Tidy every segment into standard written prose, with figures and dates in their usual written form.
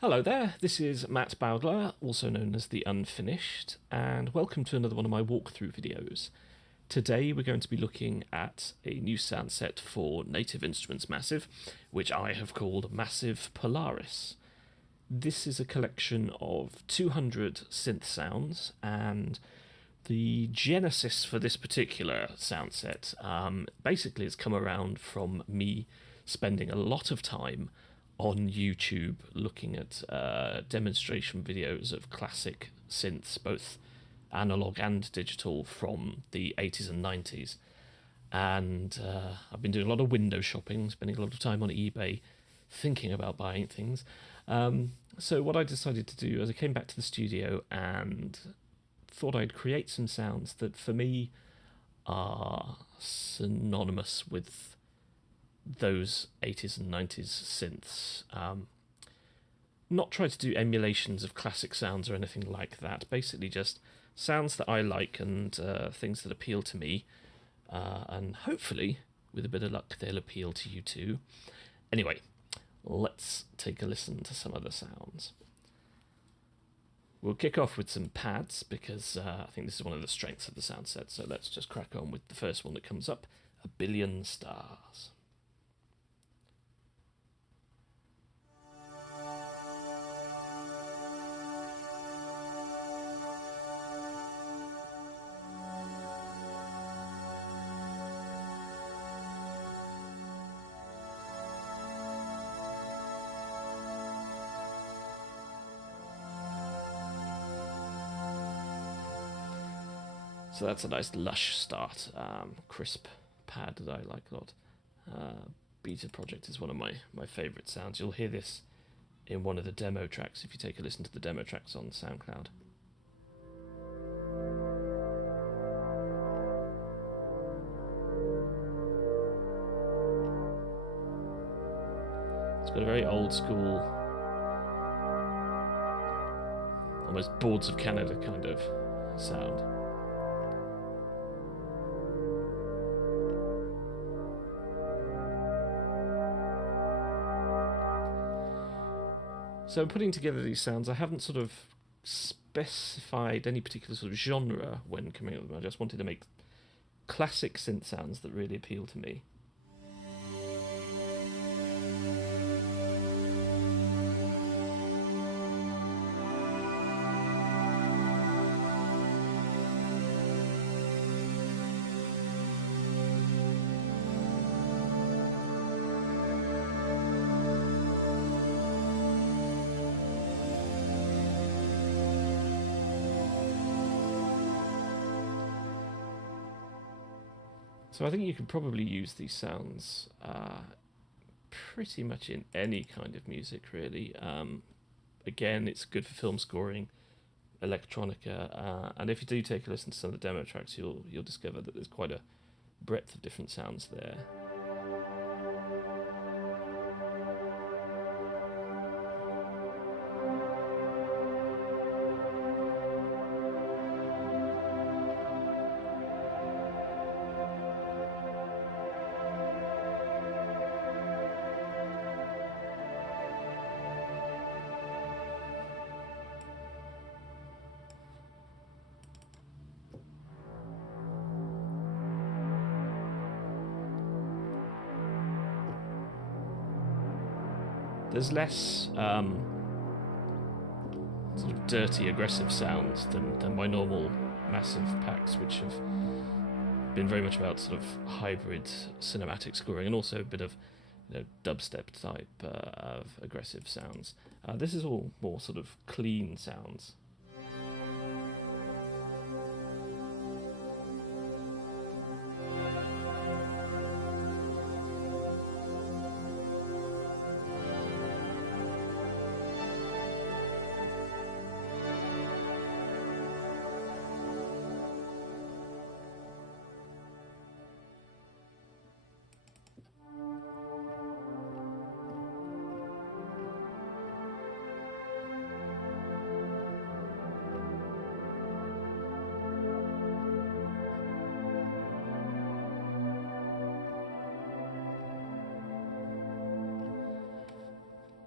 Hello there, this is Matt Bowdler, also known as The Unfinished, and welcome to another one of my walkthrough videos. Today we're going to be looking at a new sound set for Native Instruments Massive, which I have called Massive Polaris. This is a collection of 200 synth sounds, and the genesis for this particular sound set basically has come around from me spending a lot of time on YouTube looking at demonstration videos of classic synths, both analog and digital, from the 80s and 90s. And I've been doing a lot of window shopping, spending a lot of time on eBay thinking about buying things. So what I decided to do is I came back to the studio and thought I'd create some sounds that for me are synonymous with those 80s and 90s synths. Not try to do emulations of classic sounds or anything like that. Basically just sounds that I like and things that appeal to me. And hopefully, with a bit of luck, they'll appeal to you too. Anyway, let's take a listen to some of the sounds. We'll kick off with some pads because I think this is one of the strengths of the sound set. So let's just crack on with the first one that comes up, A Billion Stars. So that's a nice lush start, crisp pad that I like a lot. Beta Project is one of my favourite sounds. You'll hear this in one of the demo tracks if you take a listen to the demo tracks on SoundCloud. It's got a very old school, almost Boards of Canada kind of sound. So putting together these sounds, I haven't sort of specified any particular sort of genre when coming up with them. I just wanted to make classic synth sounds that really appeal to me. So I think you can probably use these sounds pretty much in any kind of music, really. Again, it's good for film scoring, electronica, and if you do take a listen to some of the demo tracks, you'll discover that there's quite a breadth of different sounds there. There's less sort of dirty, aggressive sounds than my normal massive packs, which have been very much about sort of hybrid cinematic scoring and also a bit of dubstep type of aggressive sounds. This is all more sort of clean sounds.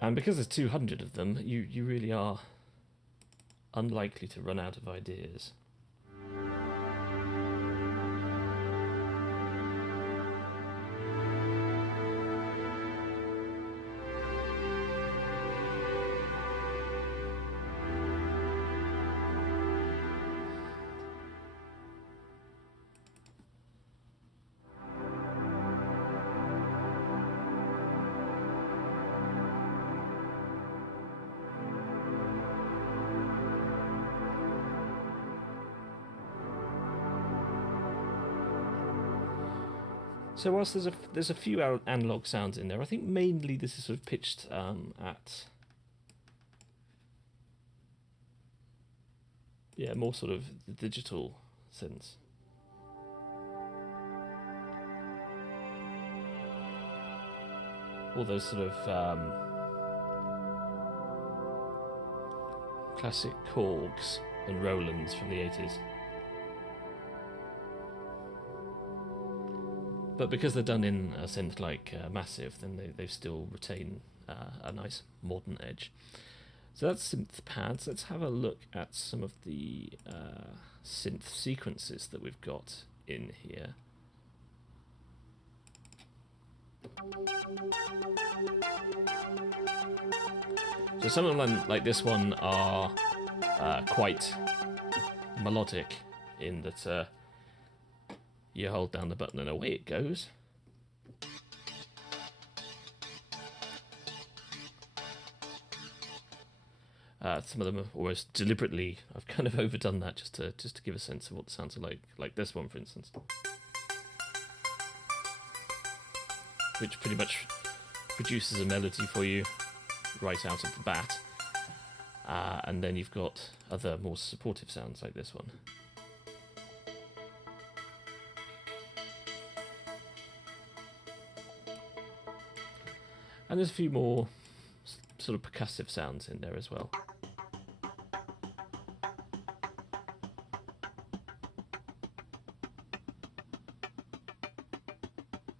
And because there's 200 of them, you really are unlikely to run out of ideas. So whilst there's a few analog sounds in there, I think mainly this is sort of pitched at more sort of digital synths. All those sort of classic Korgs and Rolands from the 80s. But because they're done in a synth like Massive, then they still retain a nice modern edge. So that's synth pads. Let's have a look at some of the synth sequences that we've got in here. So some of them, like this one, are quite melodic in that you hold down the button and away it goes. Some of them are almost deliberately, I've kind of overdone that just to give a sense of what the sounds are like this one, for instance, which pretty much produces a melody for you right out of the bat, and then you've got other more supportive sounds like this one. And there's a few more sort of percussive sounds in there as well.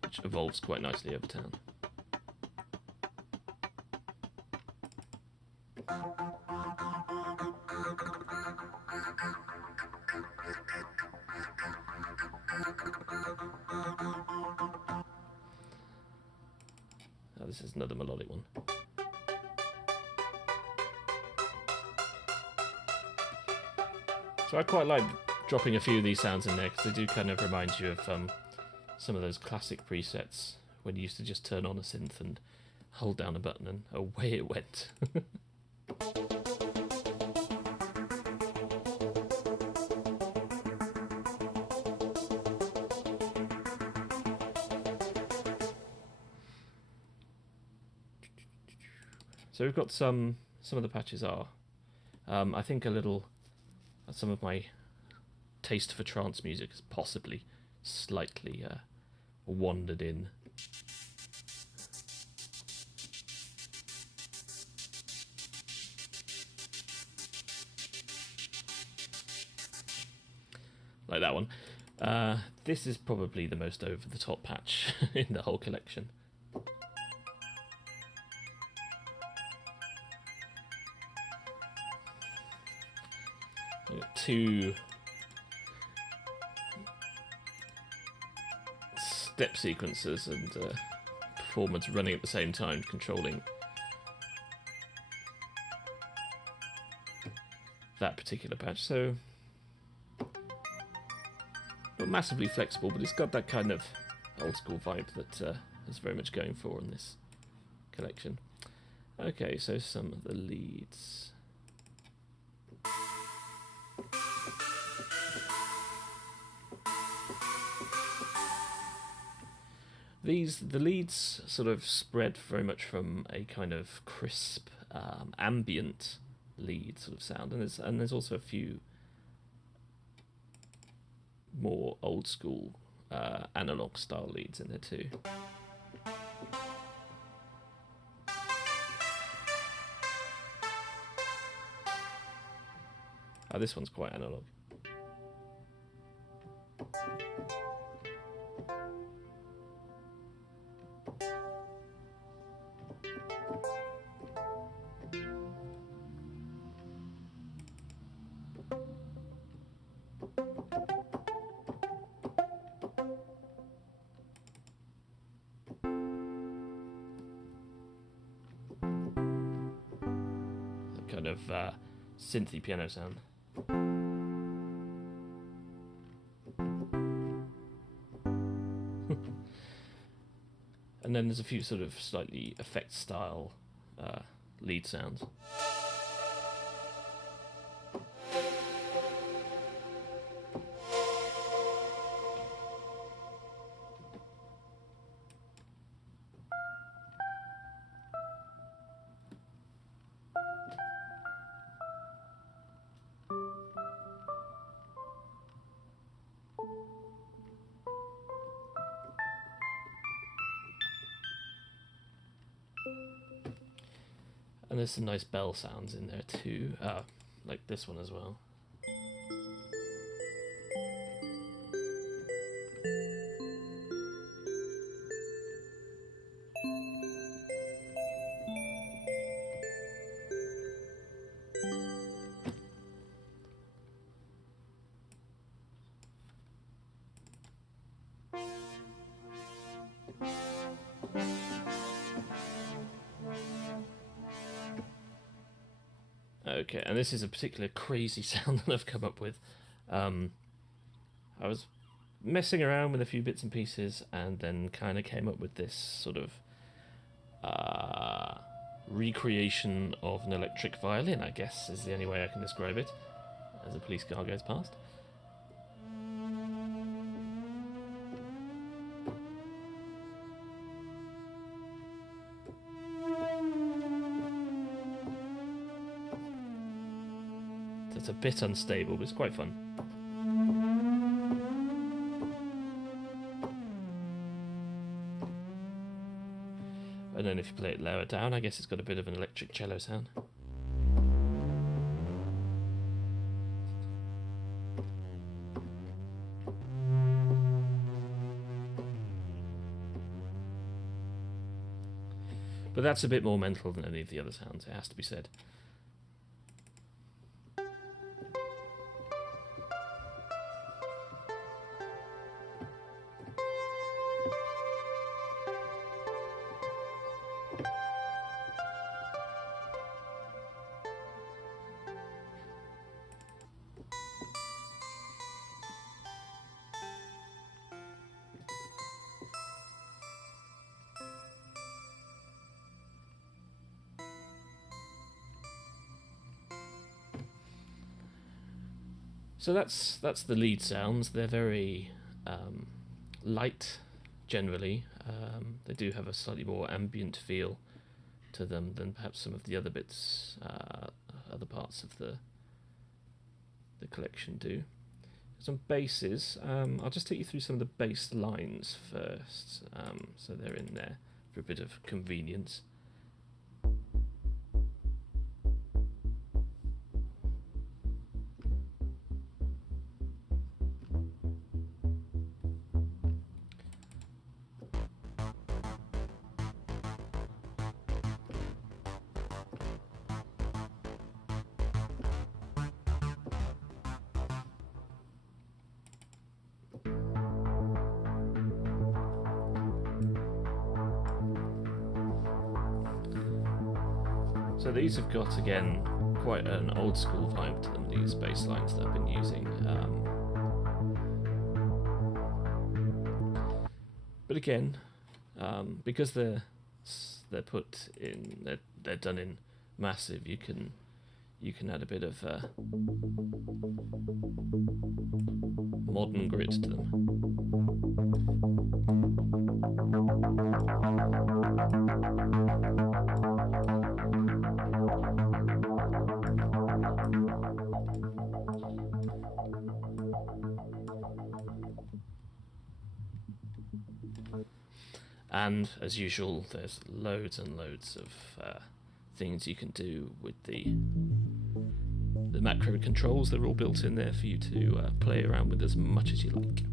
Which evolves quite nicely over time. This is another melodic one. So I quite like dropping a few of these sounds in there because they do kind of remind you of some of those classic presets when you used to just turn on a synth and hold down a button and away it went. So we've got some of the patches are, I think some of my taste for trance music has possibly slightly wandered in. Like that one. This is probably the most over-the-top patch in the whole collection. Two step sequences and performance running at the same time, controlling that particular patch. So not massively flexible, but it's got that kind of old school vibe that is very much going for in this collection. Okay, so some of the leads. The leads sort of spread very much from a kind of crisp, ambient lead sort of sound, and there's also a few more old school analog style leads in there too. This one's quite analog. kind of synthy piano sound. And then there's a few sort of slightly effect style lead sounds. And there's some nice bell sounds in there too, like this one as well. Okay, and this is a particular crazy sound that I've come up with. I was messing around with a few bits and pieces and then kind of came up with this sort of recreation of an electric violin, I guess, is the only way I can describe it, as a police car goes past. It's a bit unstable, but it's quite fun. And then if you play it lower down, I guess it's got a bit of an electric cello sound. But that's a bit more mental than any of the other sounds, it has to be said. So that's the lead sounds. They're very light, generally. They do have a slightly more ambient feel to them than perhaps some of the other bits, other parts of the collection do. Some basses. I'll just take you through some of the bass lines first, so they're in there for a bit of convenience. So these have got, again, quite an old school vibe to them, these bass lines that I've been using. But again, because they're put in, they're done in massive, you can add a bit of modern grit to them. And as usual, there's loads and loads of things you can do with the macro controls. They're all built in there for you to play around with as much as you like.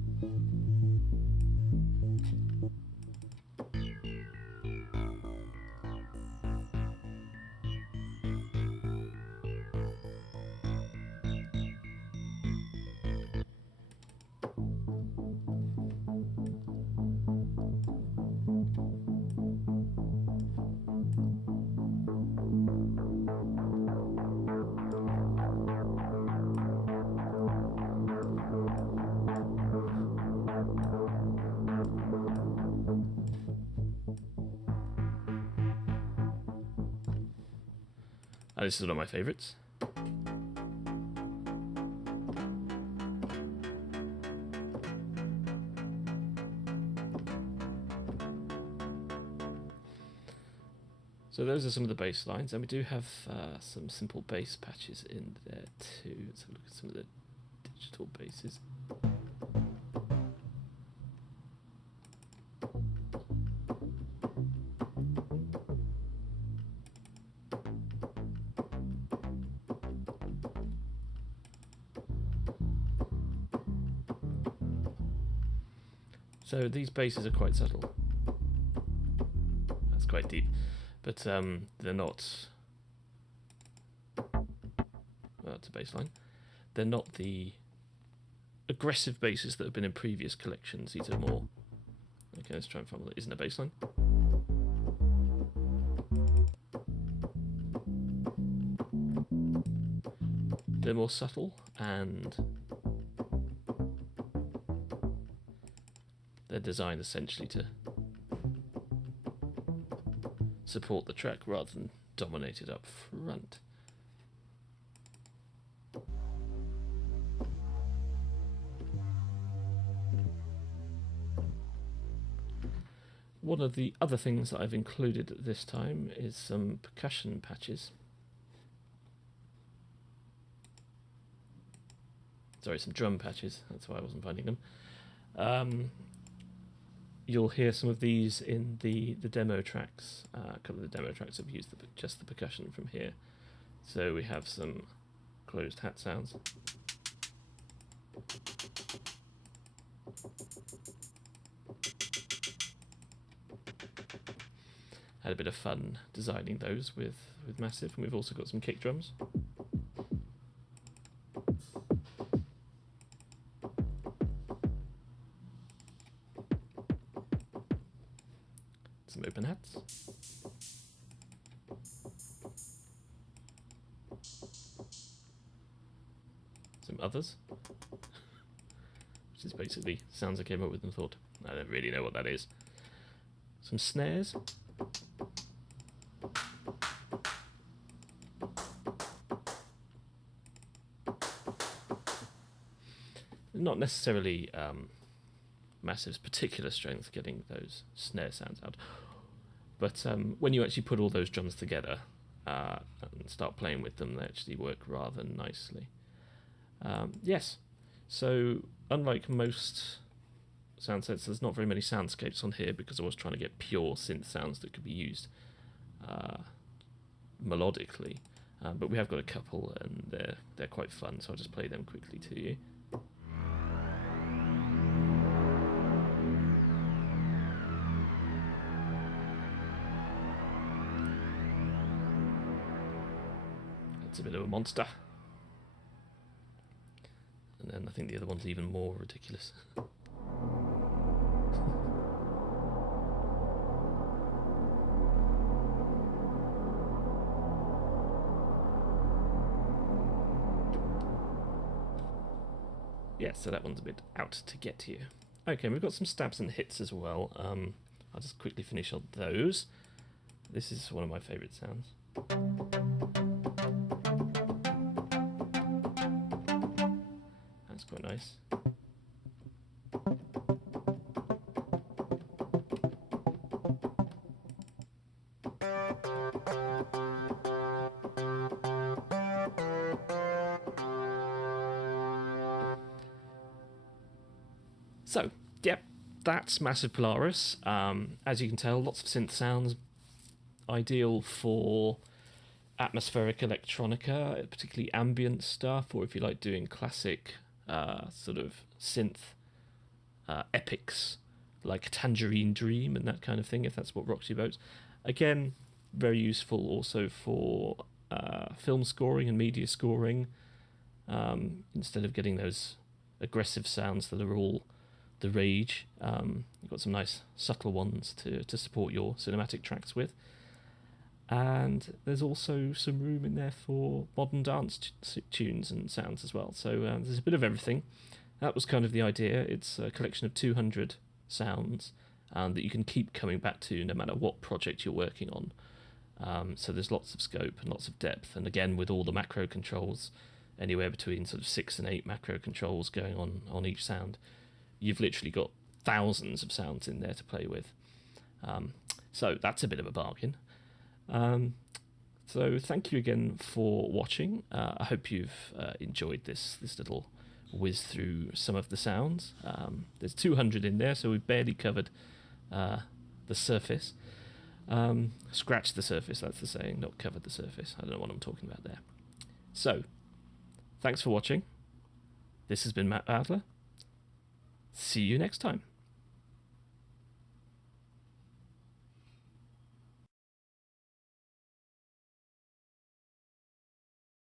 This is one of my favourites. So those are some of the bass lines, and we do have some simple bass patches in there too. Let's have a look at some of the digital basses. So these basses are quite subtle. That's quite deep. But they're not. Well, it's a bass line. They're not the aggressive basses that have been in previous collections. These are more. Okay, let's try and find one that isn't a bass line. They're more subtle and they're designed essentially to support the track rather than dominate it up front. One of the other things that I've included at this time is some percussion patches. Sorry, some drum patches, that's why I wasn't finding them. You'll hear some of these in the demo tracks. A couple of the demo tracks have used just the percussion from here. So we have some closed hat sounds. Had a bit of fun designing those with Massive, and we've also got some kick drums. Some open hats. Some others. Which is basically sounds I came up with and thought, I don't really know what that is. Some snares. Not necessarily Massive's particular strength getting those snare sounds out, but when you actually put all those drums together and start playing with them, they actually work rather nicely. Yes, so unlike most soundsets, there's not very many soundscapes on here because I was trying to get pure synth sounds that could be used melodically, but we have got a couple and they're quite fun, so I'll just play them quickly to you. It's a bit of a monster. And then I think the other one's even more ridiculous. Yeah, so that one's a bit out to get you. Okay, we've got some stabs and hits as well. I'll just quickly finish on those. This is one of my favourite sounds. That's quite nice. So, yep, that's Massive Polaris. As you can tell, lots of synth sounds, ideal for atmospheric electronica, particularly ambient stuff, or if you like doing classic sort of synth epics like Tangerine Dream and that kind of thing, if that's what rocks your boat. Again, very useful also for film scoring and media scoring. Instead of getting those aggressive sounds that are all the rage, you've got some nice subtle ones to support your cinematic tracks with. And there's also some room in there for modern dance tunes and sounds as well. So there's a bit of everything. That was kind of the idea. It's a collection of 200 sounds that you can keep coming back to no matter what project you're working on. So there's lots of scope and lots of depth. And again, with all the macro controls, anywhere between sort of 6 and 8 macro controls going on each sound, you've literally got thousands of sounds in there to play with. So that's a bit of a bargain. So thank you again for watching. I hope you've enjoyed this little whiz through some of the sounds. There's 200 in there, so we've barely covered the surface. Scratched the surface, that's the saying, not covered the surface. I don't know what I'm talking about there. So, thanks for watching. This has been Matt Bowdler. See you next time.